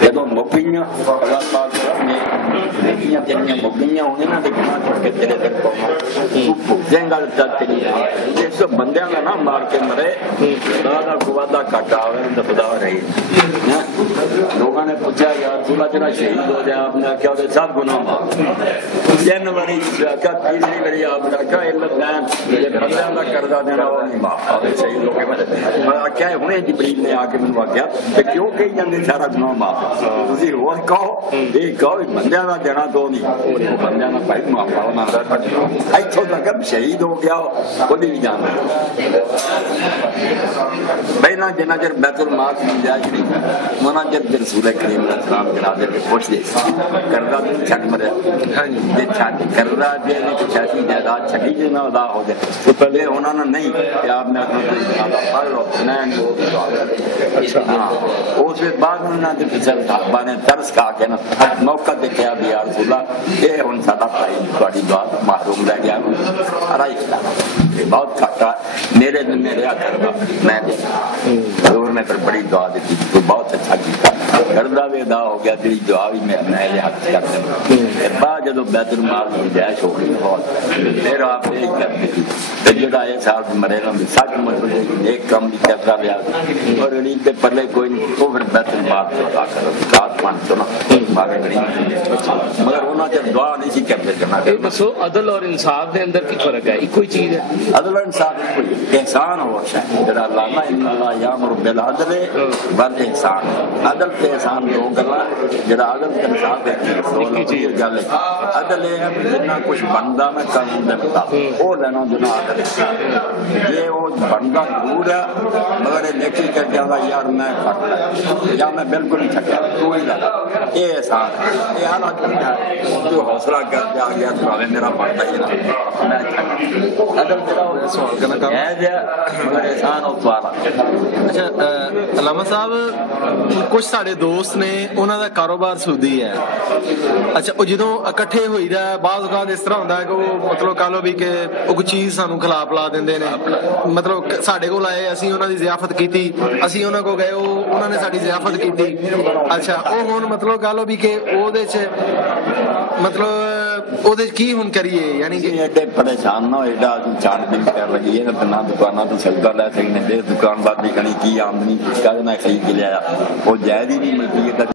جدو مکیاں جنیاں مکیاں ہونے نا دیکھنا کے تیرے پھر جنگل جس بندیاں کا نا مار کے مرے خدا کاٹا خدا رہی لوگوں نے پوچھا یار تھوڑا جنا شہید ہو جائے آپ نے کیا سب گناہ معاف تین باری تیسری باری آپ نے کہا بندیاں کا قرضہ دینا وہ نہیں معاف شہید ہو کے میں کیا ہوں جبریل نے آ کے مینوں آخیا کہ کیوں کہی جاندے سارا گناہ معاف تسی روز کہو یہ کہو بندیاں کا دینا تو نہیں بندیاں کا بھائی معاف اتوں تک شہید ہو گیا وہ بھی جانا پہلا جنا چر بیت المال کی جائز نہیں انہاں چر رسول کریم علیہ السلام جناب کے پوچھتے قرضہ چھٹ مرے جی چھٹ قرضہ جی چھٹی جائیداد چھٹی جی نہ ادا ہو جائے تو پہلے انہوں نے نہیں کہ آپ نے اپنا پڑھ لو ہاں اس بعد انہوں نے صحابہ نے ترس کھا کے نا موقع دیکھا بھی یا رسول اللہ یہ ہوں سارا بھائی تھوڑی دعا محروم رہ گیا ارا بہت کھٹا میرے آ کردا میں حضور نے پھر بڑی دعا دیتی تو بہت اچھا کیا قرضہ بھی ادا ہو گیا تیری دعا بھی میں حق کر دوں بعد جدو بیت المال کی گنجائش ہو گئی بہت پھر آپ یہی کرتے تھی پھر جڑا یہ سال مرے گا سچ مطلب ایک کام بھی کرتا گیا اور غریب کے پلے کوئی نہیں تو پھر بیت المال کو ادا کرو ساتھ مان تو نا مارے غریب مگر انہوں نے دعا نہیں سی کرتے کرنا دسو عدل اور انصاف دے اندر کی فرق ہے ایک کوئی چیز ہے عدل اور انصاف کوئی احسان ہو شاید جڑا اللہ ان اللہ یامر بالعدل والاحسان عدل تے احسان دو گلا جڑا عدل تے انصاف ہے چیز گل عدل ہے جتنا کچھ بندا میں قانون دے مطابق وہ لینا جنا عدل یہ وہ بندا ضرور ہے مگر نیکی کر جانا یار میں پھٹ لیا یا میں بالکل نہیں چھٹیا تو ہی لگا یہ احسان ہے یہ اعلیٰ کرتا ہے جو حوصلہ کر کے آ گیا تو ہمیں میرا بنتا ہی نہ میں عدل جڑا سوال کرنا ہے مگر احسان ہو تو اعلیٰ. اچھا علامہ صاحب کچھ سارے دوست نے انہوں کا کاروبار سودی ہے اچھا وہ جدوں اکٹھے ہوئی رہا بعض اوقات اس طرح ہوتا ہے کہ وہ مطلب کہہ لو بھی کہ وہ کوئی چیز سانو کھلا پلا دیں مطلب ساڈے کول آئے اسی انہوں کی ضیافت کی اسی انہوں کو گئے انہوں نے ساری ضیافت کی اچھا وہ ہوں مطلب کہہ لو بھی کہ مطلب کی ہوں کریے یعنی کہ ایڈے پریشان نہ ایڈا چاند بھی کر لگی ہے نہ دکانوں تو سودا لے سکتے دکاندار بھی کہیں کی آمدنی خرید کے لیا وہ جائز ہی نہیں ملتی ہے